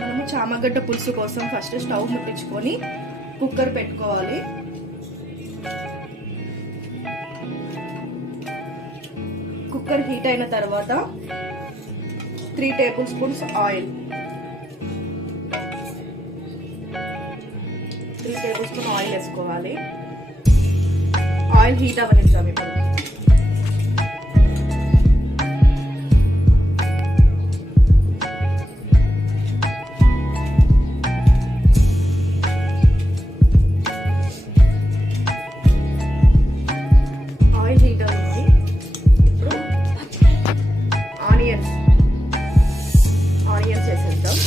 మనము చామగడ్డ పులుసు కోసం ఫస్ట్ స్టవ్ ముట్టించుకొని కుక్కర్ పెట్టుకోవాలి. కుక్కర్ హీట్ అయిన తర్వాత 3 tablespoons oil, 3 tablespoon oil వేసుకోవాలి. ఆయిల్ హీట్ అవ్వనిద్దాం. ఇప్పుడు ఆయిల్ హీట్ అవుతుంది. ఇప్పుడు ఆనియన్స్ వేసేద్దాం.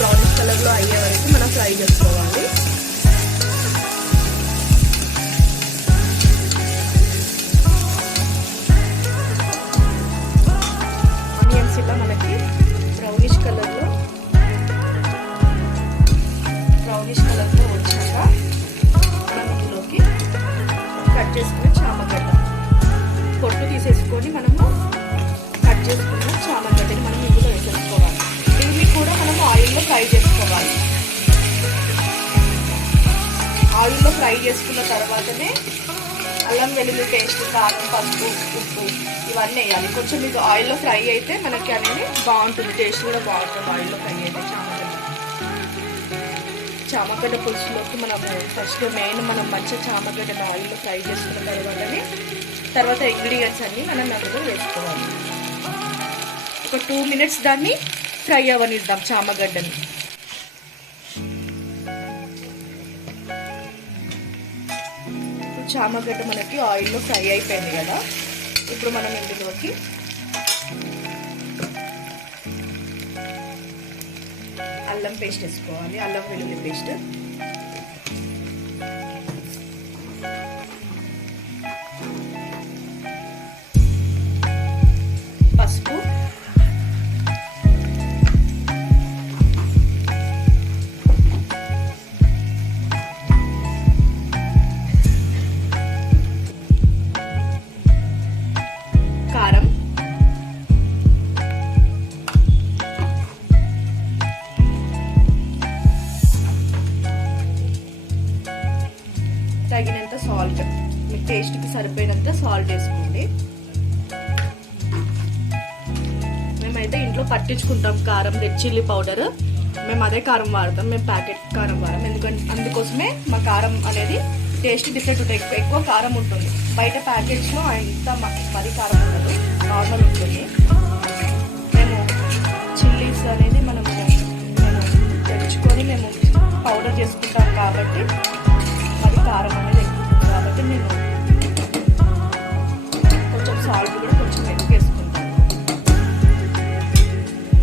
బ్రౌనిష్ కలర్ లో అయ్యే వరకు మనం ఫ్రై చేసుకోవాలి. ఆనియన్స్ ఇలా మనకి బ్రౌనిష్ కలర్ లో వచ్చాక మనం ఇందులోకి కట్ చేసుకుని చామగడ్డ పొట్టు తీసేసుకొని మనము కట్ చేసుకున్న చామగడ్డని మనం ఇందులో వేసేసుకోవాలి. దీన్ని కూడా మనము ఆయిల్లో ఫ్రై చేసుకోవాలి. ఆయిల్లో ఫ్రై చేసుకున్న తర్వాతనే అల్లం వెల్లుల్లి పేస్ట్, కారం, పసుపు, ఉప్పు ఇవన్నీ వేయాలి. కొంచెం ఇది ఆయిల్లో ఫ్రై అయితే మనకి అనేది బాగుంటుంది, టేస్ట్ కూడా బాగుంటుంది. ఆయిల్లో ఫ్రై అయితే చామగడ్డ పులుసులోకి మనము ఫస్ట్ మెయిన్ మనం మంచిగా చామగడ్డను ఆయిల్లో ఫ్రై చేసుకున్న తర్వాత ఇంగ్రీడియంట్స్ అన్నీ మనం అందులో వేసుకోవాలి. ఒక 2 minutes దాన్ని ఫ్రై అవ్వనిద్దాం చామగడ్డని. చామగడ్డ మనకి ఆయిల్లో ఫ్రై అయిపోయింది కదా. ఇప్పుడు మనం ఇందులోకి అల్లం పేస్ట్ వేసుకోవాలి, అల్లం వెల్లుల్లి పేస్ట్, పసుపు, కారం, తగినంత సాల్ట్, మీ టేస్ట్కి సరిపోయినంత సాల్ట్ వేసుకోండి. మేమైతే ఇంట్లో పట్టించుకుంటాం కారం, రెడ్ చిల్లీ పౌడర్. మేము అదే కారం వాడతాం, మేము ప్యాకెట్ కారం వాడతాం. ఎందుకంటే అందుకోసమే మా కారం అనేది టేస్ట్ డిఫరెంట్ ఉంటుంది, ఎక్కువ కారం ఉంటుంది. బయట ప్యాకెట్స్లో ఇంత మరీ కారం ఉండదు, నార్మల్ ఉంటుంది. మేము చిల్లీస్ అనేది మేము తెచ్చుకొని మేము పౌడర్ చేసుకుంటాం కాబట్టి మరి కారం అనేది ఎక్కువ ఉంటుంది. కాబట్టి నేను కొంచెం సాల్ట్ కూడా కొంచెం ఎక్కువ వేసుకుంటాను.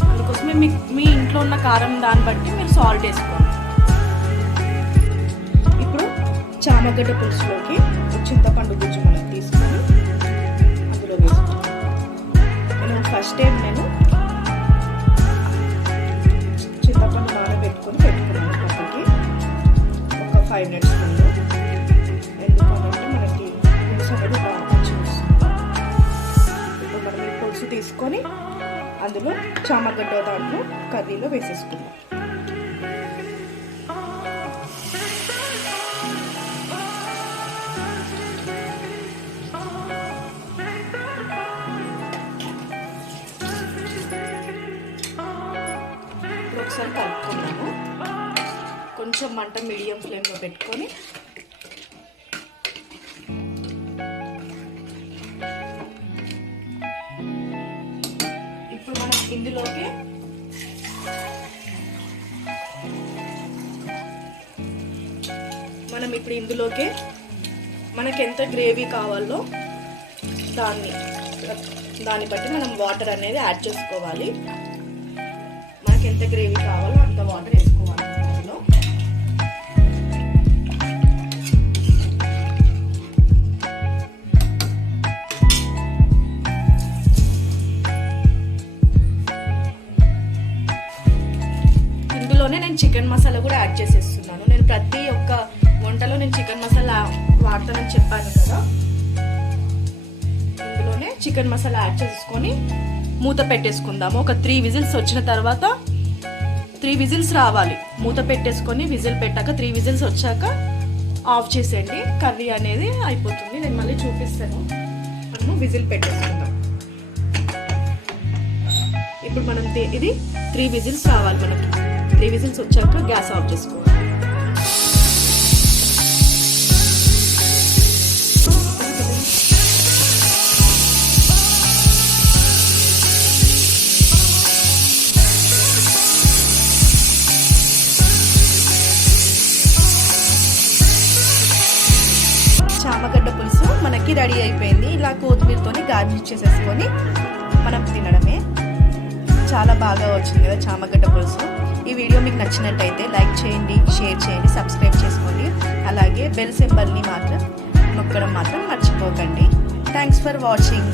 అందుకోసమే మీ ఇంట్లో ఉన్న కారం దాన్ని బట్టి మీరు సాల్ట్ వేసుకోండి. ఇప్పుడు చామగడ్డ పులుసులోకి చింతపండు గుజ్జు మనం తీసుకొని అందులో వేసుకుంటాం. నేను ఫస్ట్ టైం చింతపండు పెట్టుకున్నాను పక్కకి ఒక 5 minutes ముందు. ఎందుకంటే మనకి పులుసు అనేది బాగా మంచిగా వస్తుంది. ఇప్పుడు మనం ఈ పులుసు తీసుకొని అందులో చామగడ్డ దాంట్లో కర్రీలో వేసేసుకుందాం. ఒకసారి కలుపుకున్నాము. కొంచెం మంట మీడియం ఫ్లేమ్లో పెట్టుకొని ఇప్పుడు మనం ఇందులోకి మనకి ఎంత గ్రేవీ కావాలో దాన్ని బట్టి మనం వాటర్ అనేది యాడ్ చేసుకోవాలి. ఎంత గ్రేవీ కావాలో అంత వాటర్ వేసుకోవాలి అందులో. ఇందులోనే నేను చికెన్ మసాలా కూడా యాడ్ చేసేస్తున్నాను. నేను ప్రతి ఒక్క వంటలో నేను చికెన్ మసాలా వాడతానని చెప్పాను కదా. ఇందులోనే చికెన్ మసాలా యాడ్ చేసుకొని మూత పెట్టేసుకుందాము. ఒక 3 విజిల్స్ వచ్చిన తర్వాత 3 విజిల్స్ రావాలి. మూత పెట్టేసుకొని విజిల్ పెట్టాక 3 విజిల్స్ వచ్చాక ఆఫ్ చేసేయండి. కర్రీ అనేది అయిపోతుంది. నేను మళ్ళీ చూపిస్తాను. మనము విజిల్ పెట్టేసుకుందాం. ఇప్పుడు మనం ఇది 3 విజిల్స్ రావాలి. మనకి 3 విజిల్స్ వచ్చాక గ్యాస్ ఆఫ్ చేసుకోవాలి. చామగడ్డ పులుసు మనకి రెడీ అయిపోయింది. ఇలా కొత్తిమీరతోని గార్నిష్ చేసేసుకొని మనం తినడమే. చాలా బాగా వచ్చింది కదా చామగడ్డ పులుసు. ఈ వీడియో మీకు నచ్చినట్టయితే లైక్ చేయండి, షేర్ చేయండి, సబ్స్క్రైబ్ చేసుకోండి. అలాగే బెల్ సింబల్ని మాత్రం నొక్కడం మాత్రం మర్చిపోకండి. Thanks for watching.